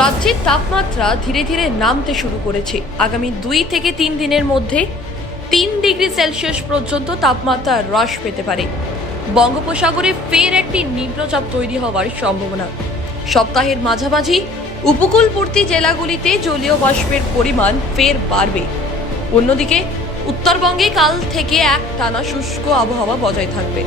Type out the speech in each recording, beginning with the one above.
রাজ্যের তাপমাত্রা ধীরে ধীরে নামতে শুরু করেছে। আগামী দুই থেকে তিন দিনের মধ্যে তিন ডিগ্রি সেলসিয়াস পর্যন্ত তাপমাত্রা হ্রাস পেতে পারে। বঙ্গোপসাগরে ফের একটি নিম্নচাপ তৈরি হওয়ার সম্ভাবনা। সপ্তাহের মাঝামাঝি উপকূলবর্তী জেলাগুলিতে জলীয় বাষ্পের পরিমাণ ফের বাড়বে। অন্যদিকে, উত্তরবঙ্গে কাল থেকে এক টানা শুষ্ক আবহাওয়া বজায় থাকবে।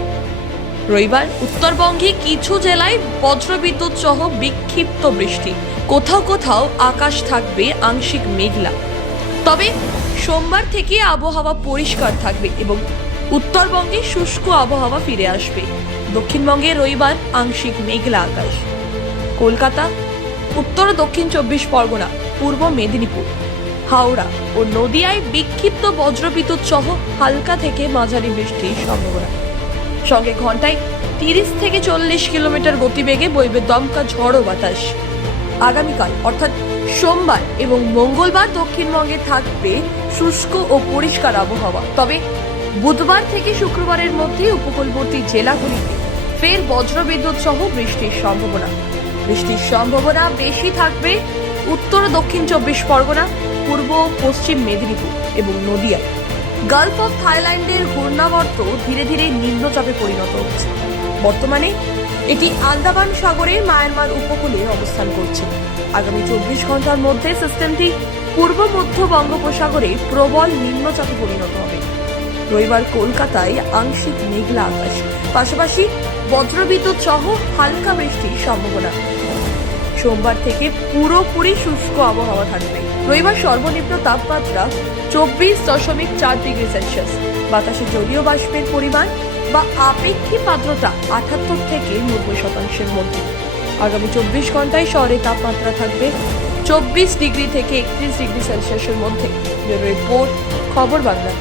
রবিবার উত্তরবঙ্গে কিছু জেলায় বজ্রবিদ্যুৎ সহ বিক্ষিপ্ত বৃষ্টি। কোথাও কোথাও আকাশ থাকবে আংশিক মেঘলা। তবে সোমবার থেকে আবহাওয়া পরিষ্কার থাকবে এবং উত্তরবঙ্গে শুষ্ক আবহাওয়া ফিরে আসবে। দক্ষিণবঙ্গে রবিবার আংশিক মেঘলা আকাশ। কলকাতা, উত্তর দক্ষিণ চব্বিশ পরগনা, পূর্ব মেদিনীপুর, হাওড়া ও নদিয়ায় বিক্ষিপ্ত বজ্রবিদ্যুৎ সহ হালকা থেকে মাঝারি বৃষ্টির সম্ভাবনা। সঙ্গে ঘন্টায় তিরিশ থেকে চল্লিশ কিলোমিটার গতিবেগে বইবে দমকা ঝড় বাতাস। আগামীকাল, অর্থাৎ সোমবার এবং মঙ্গলবার দক্ষিণবঙ্গে থাকবে শুষ্ক ও পরিষ্কার আবহাওয়া। তবে বুধবার থেকে শুক্রবারের মধ্যে উপকূলবর্তী জেলাগুলিতে ফের বজ্রবিদ্যুৎ সহ বৃষ্টির সম্ভাবনা। বৃষ্টির সম্ভাবনা বেশি থাকবে উত্তর দক্ষিণ চব্বিশ পরগনা, পূর্ব, পশ্চিম মেদিনীপুর এবং নদিয়ায়। গালফ অফ থাইল্যান্ডের ঘূর্ণাবর্ত ধীরে ধীরে নিম্নচাপে পরিণত হচ্ছে। বর্তমানে এটি আন্দামান সাগরের মায়ানমার উপকূলে অবস্থান করছে। আগামী চব্বিশ ঘণ্টার মধ্যে সিস্টেমটি পূর্ব মধ্য বঙ্গোপসাগরে প্রবল নিম্নচাপে পরিণত হবে। রবিবার কলকাতায় আংশিক মেঘলা আকাশ। পাশাপাশি বজ্রবিদ্যুৎ সহ হালকা বৃষ্টির সম্ভাবনা। সোমবার থেকে পুরোপুরি শুষ্ক আবহাওয়া থাকবে। রবিবার সর্বনিম্ন তাপমাত্রা চব্বিশ দশমিক চার ডিগ্রি সেলসিয়াস। বাতাসে জলীয় বাষ্পের পরিমাণ বা আপেক্ষিক আর্দ্রতা আটাত্তর থেকে নব্বই শতাংশের মধ্যে। আগামী চব্বিশ ঘন্টায় শহরে তাপমাত্রা থাকবে চব্বিশ ডিগ্রি থেকে একত্রিশ ডিগ্রি সেলসিয়াসের মধ্যে। রিপোর্ট, খবর বাংলা।